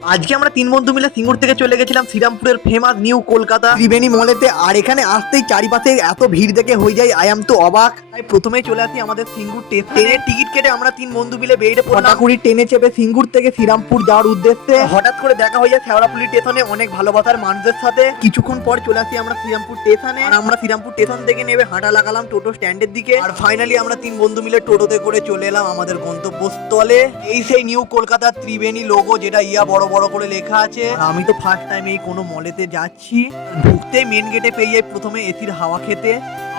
আজকে আমরা তিন বন্ধু মিলে সিঙ্গুর থেকে চলে গেছিলাম শ্রীরামপুরের ফেমাস নিউ কলকাতা ত্রিবেণী মলেতে। আর এখানে আসতেই চারিপাশে এত ভিড় দেখে হয়ে যায় আই এম তো অবাক। তাই প্রথমেই চলে আসি আমাদের সিঙ্গুর ট্রেনের টিকিট কেটে আমরা তিন বন্ধু মিলে বেরিয়ে পড়লাম ট্রেনে চেপে সিঙ্গুর থেকে শ্রীরামপুর যাওয়ার উদ্দেশ্যে। হঠাৎ করে দেখা হয়ে যায় শেওড়াফুলি স্টেশনে অনেক ভালোবাসার মানুষদের সাথে। কিছুক্ষণ পর চলে আসি আমরা শ্রীরামপুর স্টেশনে। আর আমরা শ্রীরামপুর স্টেশন থেকে নেমে হাঁটা লাগালাম টোটো স্ট্যান্ডের দিকে। আর ফাইনালি আমরা তিন বন্ধু মিলে টোটোতে করে চলে এলাম আমাদের গন্তব্যস্থলে। এই সেই নিউ কলকাতার ত্রিবেণী লোগো, যেটা ইয়া বড় বড় করে লেখা আছে। আমি তো ফার্স্ট টাইম এই কোনো মলেতে যাচ্ছি। ঢুকতেই মেন গেটে পেয়ে যাই প্রথমে এসির হাওয়া খেতে।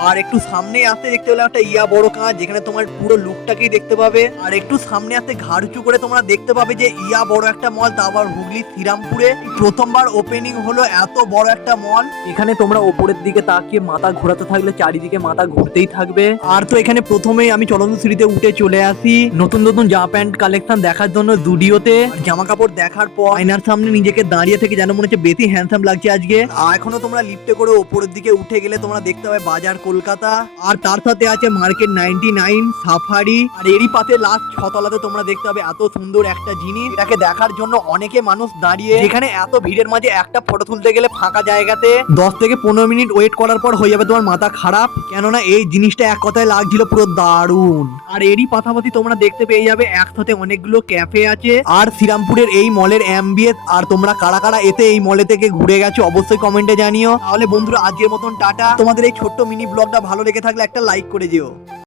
আর একটু সামনে আসতে দেখতে পেলাম একটা ইয়া বড় কাঁচ, যেখানে তোমার পুরো লুকটাকেই দেখতে পাবে। আর একটু সামনে আসতে ঘাড় উঁচু করে তোমরা দেখতে পাবে যে ইয়া বড় একটা মল, তা আবার হুগলি শ্রীরামপুরে প্রথমবার ওপেনিং হলো এত বড় একটা মল। এখানে তোমরা ওপরের দিকে তাকিয়ে মাথা ঘোরাতে থাকলে চারিদিকে মাথা ঘুরতেই থাকবে। আর তো এখানে প্রথমেই আমি চলন্ত সিঁড়িতে উঠে চলে আসি নতুন নতুন জামা প্যান্ট কালেকশন দেখার জন্য জুডিওতে। জামা কাপড় দেখার পর আয়নার সামনে নিজেকে দাঁড়িয়ে থেকে যেন মনে হচ্ছে বেশি হ্যান্ডসাম লাগছে আজকে। আর এখনো তোমরা লিফটে করে ওপরের দিকে উঠে গেলে তোমরা দেখতে পাবে বাজার কলকাতা। আর তার সাথে আছে মার্কেট 99, সাফারি। আর এরই পাশে লাস্ট 6 তলাতে তোমরা দেখতে পাবে এত সুন্দর একটা জিনিস, এটাকে দেখার জন্য অনেকে মানুষ দাঁড়িয়ে। এখানে এত ভিড়ের মাঝে একটা ফটো তুলতে গেলে ফাঁকা জায়গাতে 10 থেকে 15 মিনিট ওয়েট করার পর হয়ে যাবে তোমার মাথা খারাপ। কেননা এই জিনিসটা এক কথায় লাগছিল পুরো দারুণ। আর এরই পাশাপাশি তোমরা দেখতে পেয়ে যাবে একসাথে অনেকগুলো ক্যাফে আছে। আর শ্রীরামপুরের এই মলের অ্যাম্বিয়েন্স। আর তোমরা কারা কারা এতে এই মলে থেকে ঘুরে গেছো অবশ্যই কমেন্টে জানিও। তাহলে বন্ধুরা আজকের মতন টাটা। তোমাদের এই ছোট্ট মিনি ব্লগটা ভালো লেগে থাকলে একটা লাইক করে যেও।